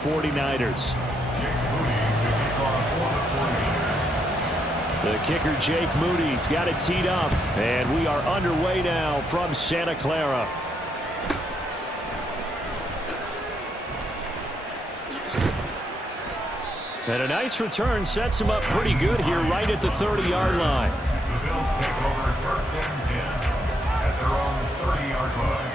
49ers. The kicker, Jake Moody's got it teed up, and we are underway now from Santa Clara. And a nice return sets him up pretty good here right at the 30-yard line. The Bills take over 1st and 10 at their own 30-yard line.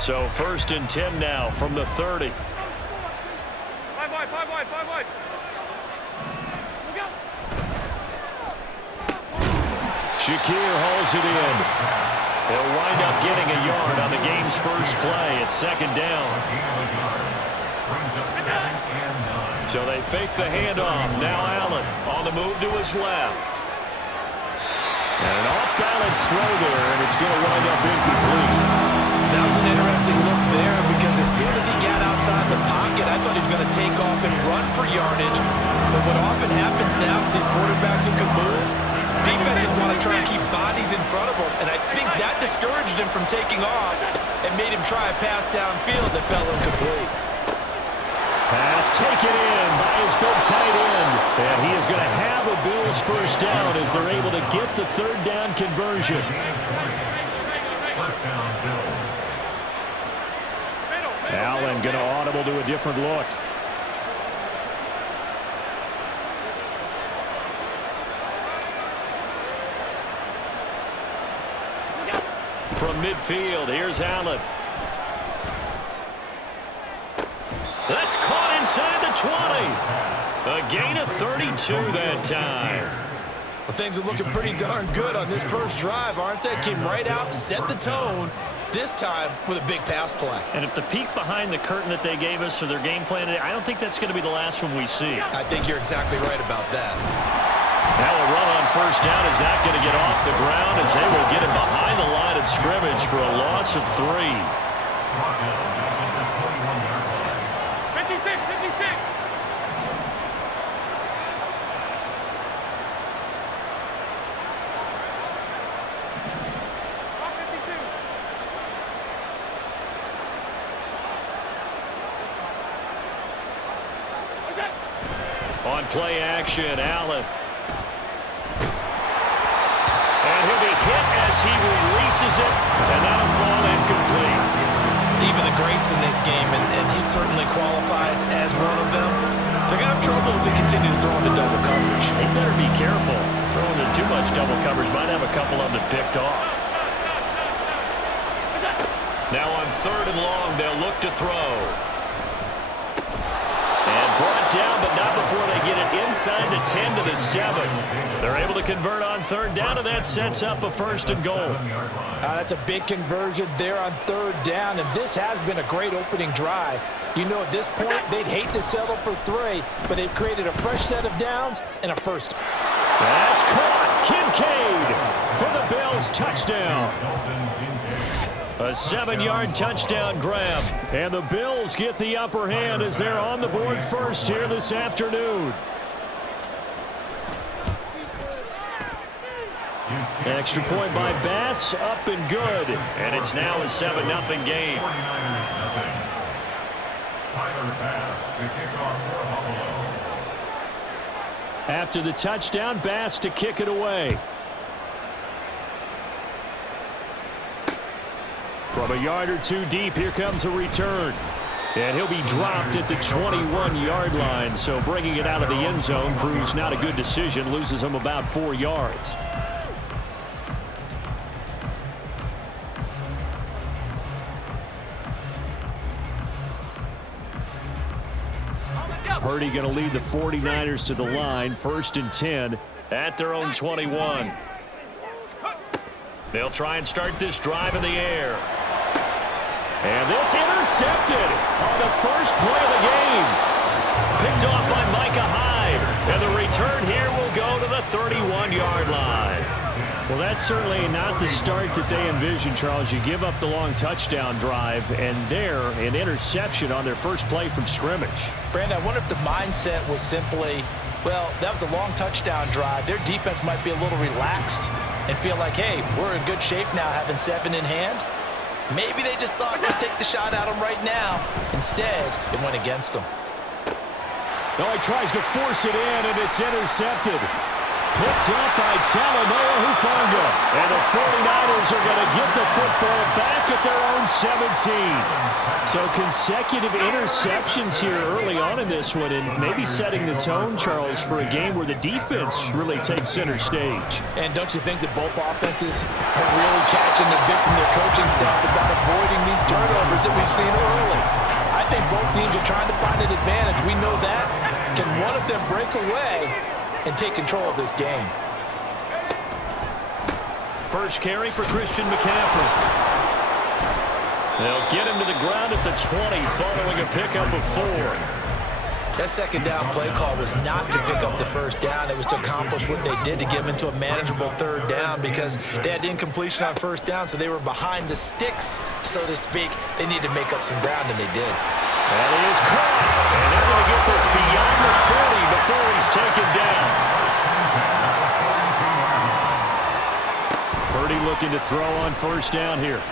So 1st and 10 now from the 30. Five wide. Shakir hauls it in. He'll wind up getting a yard on the game's first play. It's 2nd down. So they fake the handoff. Now Allen on the move to his left. And an off-balance throw there, and it's going to wind up incomplete. That was an interesting look there because as soon as he got outside the pocket, I thought he was going to take off and run for yardage. But what often happens now with these quarterbacks who can move, defenses want to try and keep bodies in front of them, and I think that discouraged him from taking off and made him try a pass downfield that fell incomplete. Pass taken in by his big tight end, and he is going to have a Bills first down as they're able to get the 3rd down conversion. Allen going to audible to a different look. From midfield, here's Allen. That's caught inside the 20. A gain of 32 that time. Well, things are looking pretty darn good on this first drive, aren't they? Came right out, set the tone, this time with a big pass play. And if the peek behind the curtain that they gave us for their game plan today, I don't think that's going to be the last one we see. I think you're exactly right about that. Now a run on first down is not going to get off the ground as they will get him behind the line of scrimmage for a loss of 3. 56. On play action, Allen. And he'll be hit as he releases it, and that'll fall incomplete. Even the greats in this game, and he certainly qualifies as one of them, they're going to have trouble if they continue to throw into double coverage. They better be careful. Throwing in too much double coverage might have a couple of them picked off. Now on 3rd and long, they'll look to throw. And brought down, but not before they get it inside the 10 to the 7. They're able to convert on 3rd down, and that sets up a 1st and goal. That's a big conversion there on 3rd down, and this has been a great opening drive. You know, at this point, they'd hate to settle for 3, but they've created a fresh set of downs and a first. That's caught. Kincaid for the Bills touchdown. A 7-yard touchdown grab, and the Bills get the upper hand as they're on the board first here this afternoon. Extra point by Bass, up and good, and it's now a 7-0 game. After the touchdown, Bass to kick it away. From a yard or two deep, here comes a return. And he'll be dropped at the 21-yard line, so bringing it out of the end zone proves not a good decision, loses him about 4 yards. Purdy going to lead the 49ers to the line, 1st and 10 at their own 21. They'll try and start this drive in the air. And this intercepted on the first play of the game. Picked off by Micah Hyde. And the return here will go to the 31-yard line. Well, that's certainly not the start that they envisioned, Charles. You give up the long touchdown drive, and there, an interception on their first play from scrimmage. Brandon, I wonder if the mindset was simply, well, that was a long touchdown drive. Their defense might be a little relaxed. and feel like, hey, we're in good shape now having 7 in hand. Maybe they just thought, let's take the shot at them right now. Instead, it went against them. No, he tries to force it in, and it's intercepted. Picked up by Talanoa Hufanga. And the 49ers are going to get the football back at their own 17. So consecutive interceptions here early on in this one, and maybe setting the tone, Charles, for a game where the defense really takes center stage. And don't you think that both offenses are really catching the bit from their coaching staff about avoiding these turnovers that we've seen early? I think both teams are trying to find an advantage. We know that. Can one of them break away and take control of this game? First carry for Christian McCaffrey. They'll get him to the ground at the 20 following a pickup of 4. That second down play call was not to pick up the first down. It was to accomplish what they did to get them into a manageable third down because they had incompletion on first down, so they were behind the sticks, so to speak. They needed to make up some ground, and they did. That is caught, and they're going to get this beyond the 40 before he's taken down. Purdy looking to throw on first down here.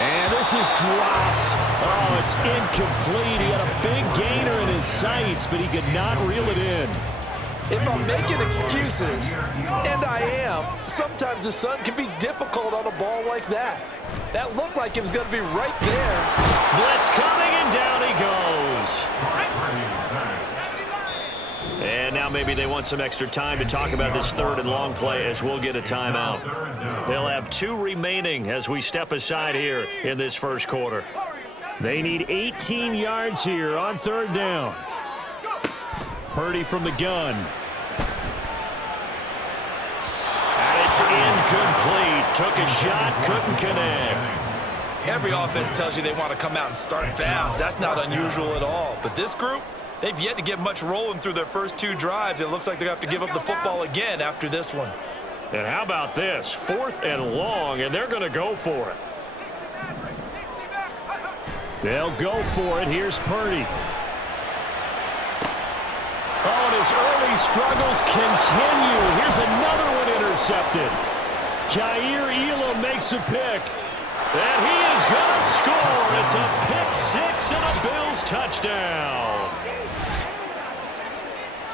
And this is dropped. Oh, it's incomplete. He had a big gainer in his sights, but he could not reel it in. If I'm making excuses, and I am, sometimes the sun can be difficult on a ball like that. That looked like it was going to be right there. Blitz coming, and down he goes. And now maybe they want some extra time to talk about this third and long play as we'll get a timeout. They'll have 2 remaining as we step aside here in this first quarter. They need 18 yards here on third down. Purdy from the gun. And it's incomplete. Took a shot, couldn't connect. Every offense tells you they want to come out and start fast. That's not unusual at all. But this group, they've yet to get much rolling through their first 2 drives. It looks like they're going to have to give up the football again after this one. And how about this? 4th and long, and they're going to go for it. They'll go for it. Here's Purdy. Oh, and his early struggles continue. Here's another one intercepted. Jair Elam makes a pick. And he is going to score. It's a pick 6 and a Bills touchdown.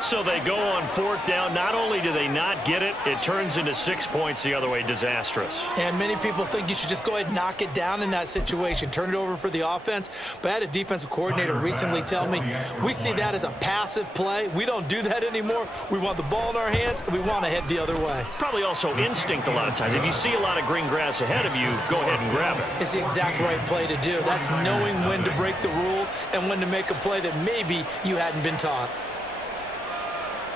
So they go on 4th down. Not only do they not get it, it turns into 6 points the other way. Disastrous. And many people think you should just go ahead and knock it down in that situation. Turn it over for the offense. But I had a defensive coordinator recently tell me, we see that as a passive play. We don't do that anymore. We want the ball in our hands, and we want to head the other way. It's probably also instinct a lot of times. If you see a lot of green grass ahead of you, go ahead and grab it. It's the exact right play to do. That's knowing when to break the rules and when to make a play that maybe you hadn't been taught.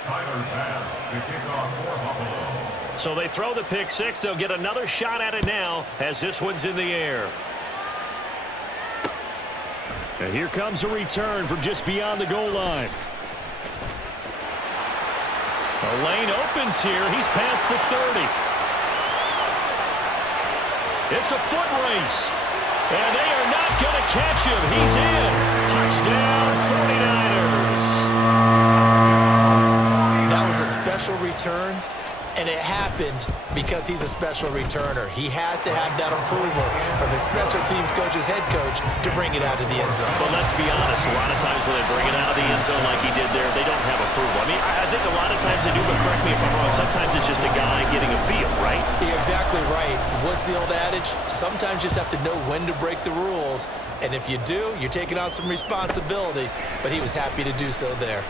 Tyler pass to kick off for Buffalo. So they throw the pick 6. They'll get another shot at it now as this one's in the air. And here comes a return from just beyond the goal line. The lane opens here. He's past the 30. It's a foot race. And they are not going to catch him. He's in. Touchdown, 49ers. That was a special return, and it happened because he's a special returner. He has to have that approval from his special teams coach's head coach to bring it out of the end zone. But let's be honest, a lot of times when they bring it out of the end zone like he did there, they don't have approval. I mean, I think a lot of times they do, but correct me if I'm wrong, sometimes it's just a guy getting a feel, right? You're exactly right. What's the old adage? Sometimes you just have to know when to break the rules, and if you do, you're taking on some responsibility, but he was happy to do so there.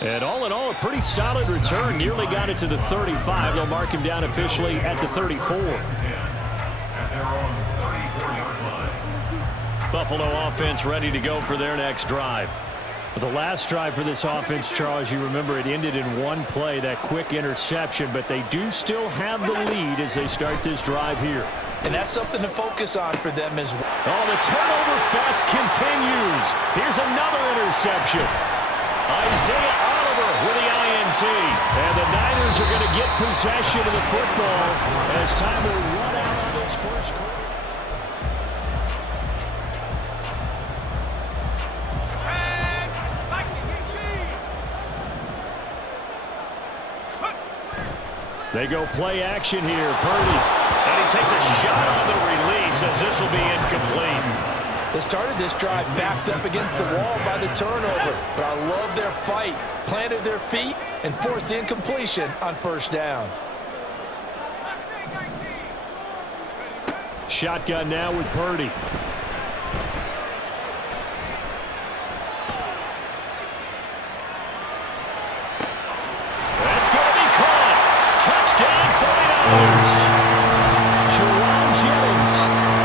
And all in all, a pretty solid return. Nearly got it to the 35. They'll mark him down officially at the 34. Buffalo offense ready to go for their next drive. The last drive for this offense, Charles, you remember it ended in one play, that quick interception, but they do still have the lead as they start this drive here. And that's something to focus on for them as well. Oh, the turnover fest continues. Here's another interception. Isaiah Oliver with the INT. And the Niners are going to get possession of the football as time will run out on this first quarter. They go play action here. Purdy. And he takes a shot on the release as this will be incomplete. They started this drive backed up against the wall by the turnover, but I love their fight. Planted their feet and forced the incompletion on first down. Shotgun now with Purdy. That's going to be caught. Touchdown 49ers. Jerome Jennings,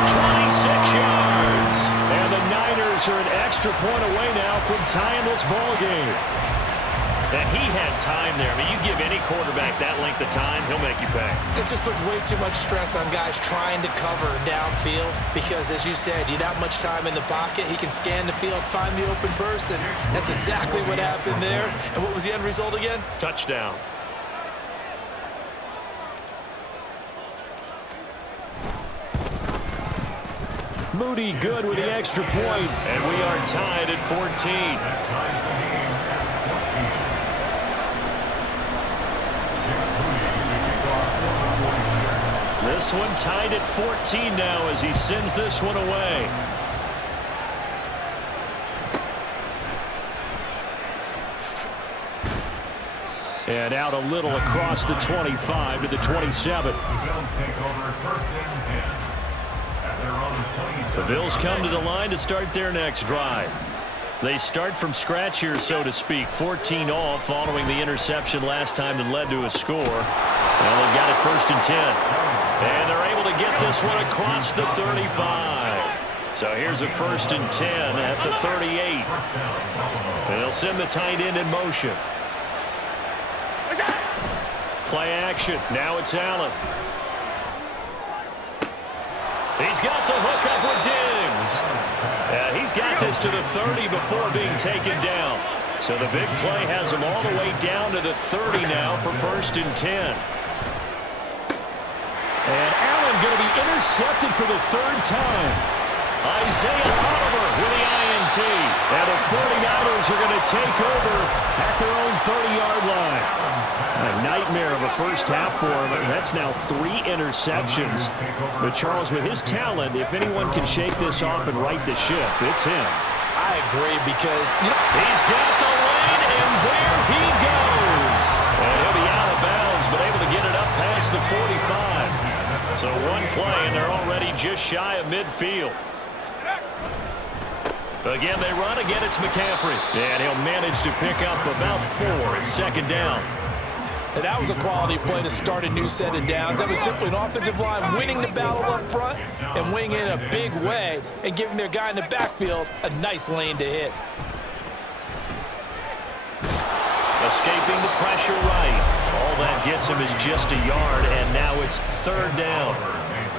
26 yards. And the Niners are an extra point away now from tying this ball game. And he had time there. I mean, you give any quarterback that length of time, he'll make you pay. It just puts way too much stress on guys trying to cover downfield because, as you said, you that much time in the pocket, he can scan the field, find the open person. That's exactly what happened there. And what was the end result again? Touchdown. Moody good with the extra point, and we are tied at 14. This one tied at 14 now as he sends this one away. And out a little across the 25 to the 27. The Bills come to the line to start their next drive. They start from scratch here, so to speak. 14 all following the interception last time that led to a score. Well, they've got it 1st and 10. And they're able to get this one across the 35. So here's a 1st and 10 at the 38. And they'll send the tight end in motion. Play action. Now it's Allen. He's got the hook up with Diggs. He's got this to the 30 before being taken down. So the big play has him all the way down to the 30 now for 1st and 10. And Allen going to be intercepted for the 3rd time. Isaiah Oliver with the INT. And the 49ers are going to take over at their own 30-yard line. A nightmare of a first half for him. That's now 3 interceptions. But Charles, with his talent, if anyone can shake this off and right the ship, it's him. I agree because he's got the lane, and there he goes. And he'll be out of bounds, but able to get it up past the 45. So one play, and they're already just shy of midfield. Again, they run. Again, it's McCaffrey. And he'll manage to pick up about 4 at 2nd down. And that was a quality play to start a new set of downs. That was simply an offensive line winning the battle up front and winning in a big way and giving their guy in the backfield a nice lane to hit. Escaping the pressure right. All that gets him is just a yard, and now it's 3rd down.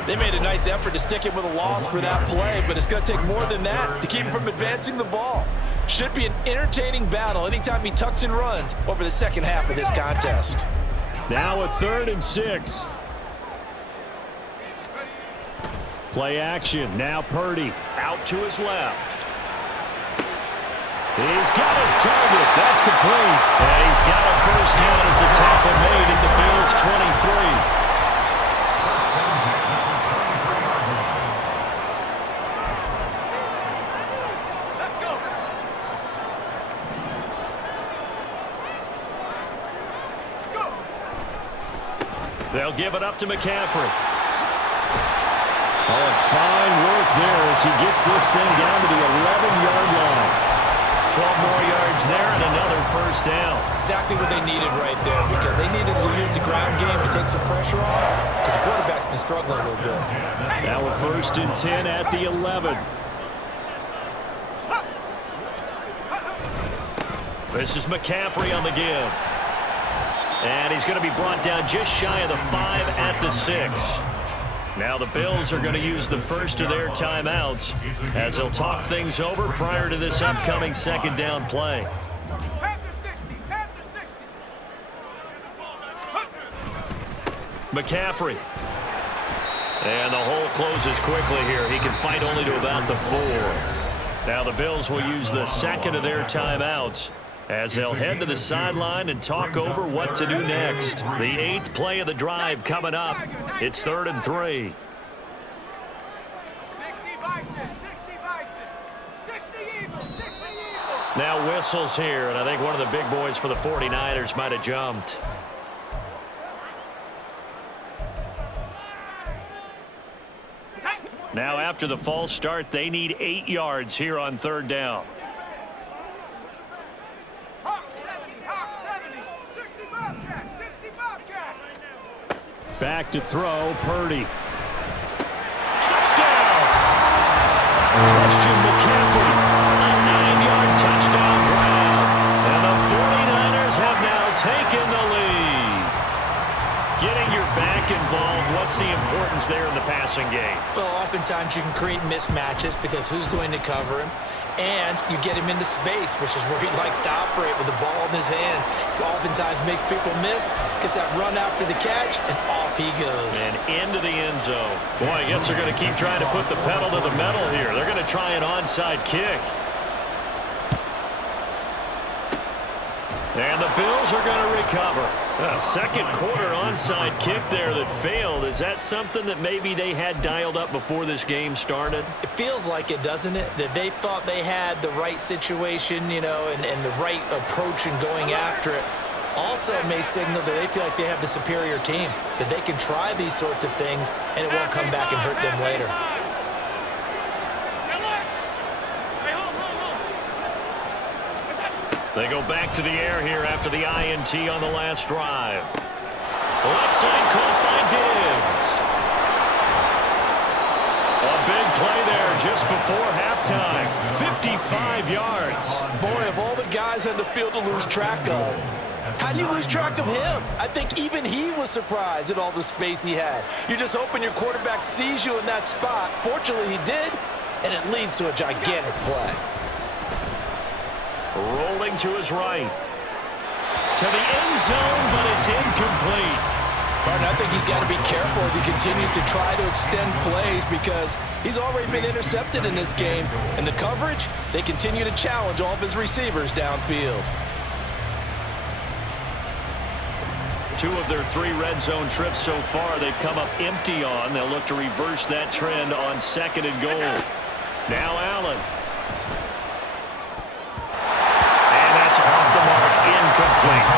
They made a nice effort to stick him with a loss for that play, but it's going to take more than that to keep him from advancing the ball. Should be an entertaining battle anytime he tucks and runs over the second half of this contest. Now a 3rd and 6. Play action. Now Purdy out to his left. He's got his target. That's complete. And he's got a 1st down as the tackle made at the Bills' 23. They'll give it up to McCaffrey. Oh, and fine work there as he gets this thing down to the 11-yard line. 12 more yards there and another 1st down. Exactly what they needed right there because they needed to use the ground game to take some pressure off because the quarterback's been struggling a little bit. Now a 1st and 10 at the 11. This is McCaffrey on the give. And he's going to be brought down just shy of the 5 at the 6. Now the Bills are going to use the first of their timeouts as they'll talk things over prior to this upcoming 2nd down play. McCaffrey. And the hole closes quickly here. He can fight only to about the 4. Now the Bills will use the 2nd of their timeouts as they'll head to the sideline and talk over what to do next. The 8th play of the drive coming up. It's 3rd and 3. 60 Bison, 60 Bison, 60 Eagles, 60 Eagles. Now whistles here, and I think one of the big boys for the 49ers might have jumped. Now after the false start, they need 8 yards here on 3rd down. Hawk 70, 60 Bobcat, 60 Bobcat. Back to throw, Purdy. Touchdown! Christian McCaffrey, a 9-yard touchdown grab. And the 49ers have now taken the lead. Getting your back involved, what's the importance there in the passing game? Well, oftentimes you can create mismatches because who's going to cover him? And you get him into space, which is where he likes to operate with the ball in his hands. Oftentimes makes people miss, gets that run after the catch, and off he goes. And into the end zone. Boy, I guess they're going to keep trying to put the pedal to the metal here. They're going to try an onside kick. And the Bills are going to recover. A second quarter onside kick there that failed. Is that something that maybe they had dialed up before this game started? It feels like it, doesn't it? That they thought they had the right situation, you know, and the right approach in going after it. Also may signal that they feel like they have the superior team, that they can try these sorts of things and it won't come back and hurt them later. They go back to the air here after the INT on the last drive. Left side caught by Diggs. A big play there just before halftime. 55 yards. Boy, of all the guys on the field to lose track of, how do you lose track of him? I think even he was surprised at all the space he had. You're just hoping your quarterback sees you in that spot. Fortunately, he did, and it leads to a gigantic play. Rolling to his right. To the end zone, but it's incomplete. Martin, I think he's got to be careful as he continues to try to extend plays because he's already been intercepted in this game. And the coverage, they continue to challenge all of his receivers downfield. 2 of their 3 red zone trips so far, they've come up empty on. They'll look to reverse that trend on 2nd and goal. Now Allen. Off the mark, incomplete.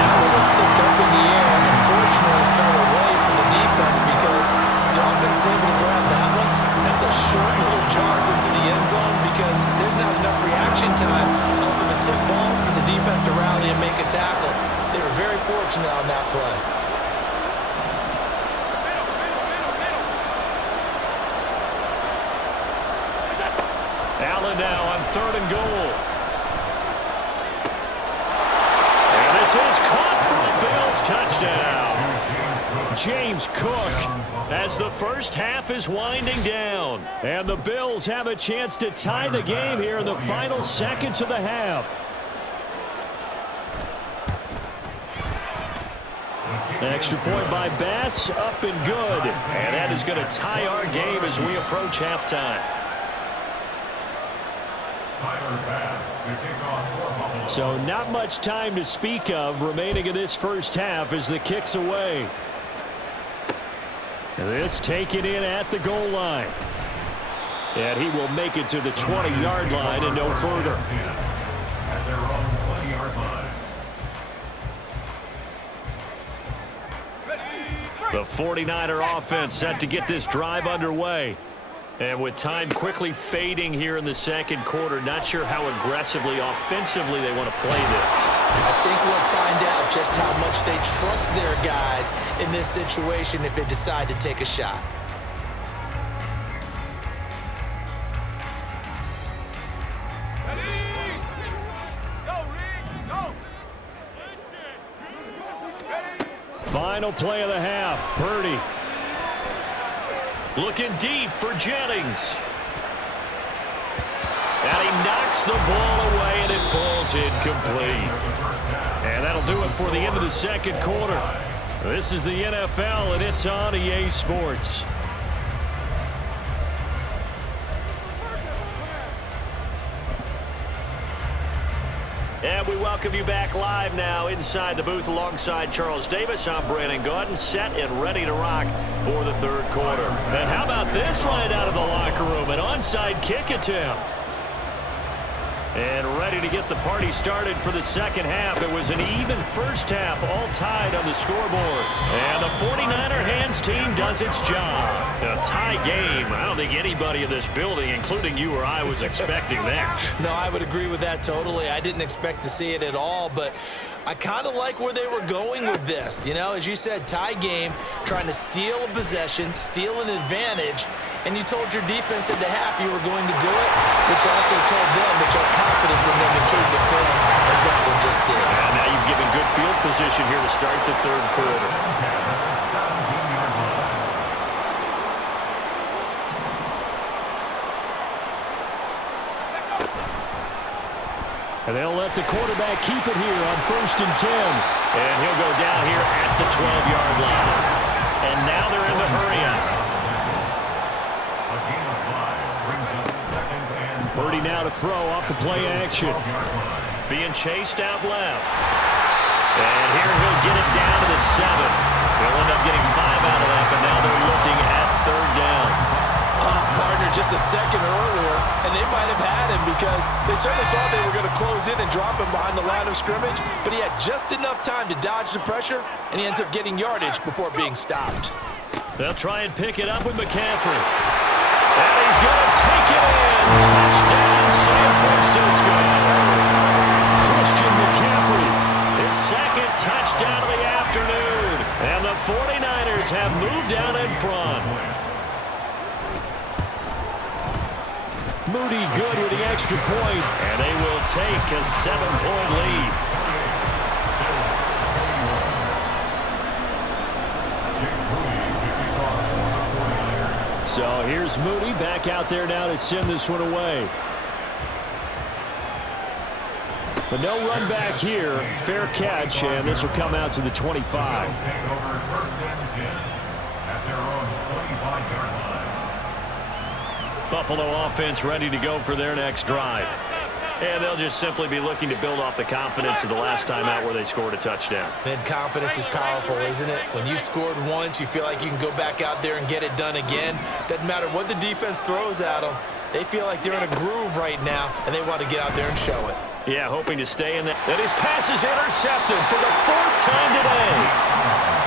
That one was tipped up in the air and unfortunately fell away from the defense because if the offense is able to grab that one, that's a short little jaunt into the end zone because there's not enough reaction time off of the tip ball for the defense to rally and make a tackle. They were very fortunate on that play. Allen now on 3rd and goal. This is caught for a Bills touchdown. James Cook as the first half is winding down. And the Bills have a chance to tie the game here in the final seconds of the half. Extra point by Bass, up and good. And that is going to tie our game as we approach halftime. So not much time to speak of remaining in this first half as the kick's away. This taken in at the goal line. And he will make it to the 20-yard line and no further. At their own 20-yard line. The 49er offense set to get this drive underway. And with time quickly fading here in the second quarter, not sure how aggressively, offensively they want to play this. I think we'll find out just how much they trust their guys in this situation if they decide to take a shot. Final play of the half, Purdy. Looking deep for Jennings. And he knocks the ball away, and it falls incomplete. And that'll do it for the end of the second quarter. This is the NFL, and it's on EA Sports. And And we welcome you back live now inside the booth alongside Charles Davis. I'm Brandon Gaudin, set and ready to rock for the third quarter. And how about this line out of the locker room? An onside kick attempt. And ready to get the party started for the second half. It was an even first half, all tied on the scoreboard. And the 49er hands team does its job. A tie game. I don't think anybody in this building, including you or I, was expecting that. No, I would agree with that totally. I didn't expect to see it at all, but I kind of like where they were going with this. You know, as you said, tie game, trying to steal a possession, steal an advantage, and you told your defense at the half you were going to do it, which also told them that you have confidence in them in case it failed, as that one just did. And now you've given good field position here to start the third quarter. And they'll let the quarterback keep it here on 1st and 10. And he'll go down here at the 12-yard line. And now they're in the hurry-up. Purdy now to throw off the play action. Being chased out left. And here he'll get it down to the 7. He'll end up getting 5 out of that, but now they're looking at 3rd down. Partner just a second earlier, and they might have had him because they certainly thought they were going to close in and drop him behind the line of scrimmage, but he had just enough time to dodge the pressure, and he ends up getting yardage before being stopped. They'll try and pick it up with McCaffrey. And he's going to take it in. Touchdown, San Francisco. Christian McCaffrey, his second touchdown of the afternoon. And the 49ers have moved down in front. Moody good with the extra point. And they will take a 7-point lead. So here's Moody back out there now to send this one away. But no run back here. Fair catch, and this will come out to the 25. Buffalo offense ready to go for their next drive. And they'll just simply be looking to build off the confidence of the last time out where they scored a touchdown. And confidence is powerful, isn't it? When you've scored once, you feel like you can go back out there and get it done again. Doesn't matter what the defense throws at them. They feel like they're in a groove right now, and they want to get out there and show it. Yeah, hoping to stay in that. And his pass is intercepted for the 4th time today.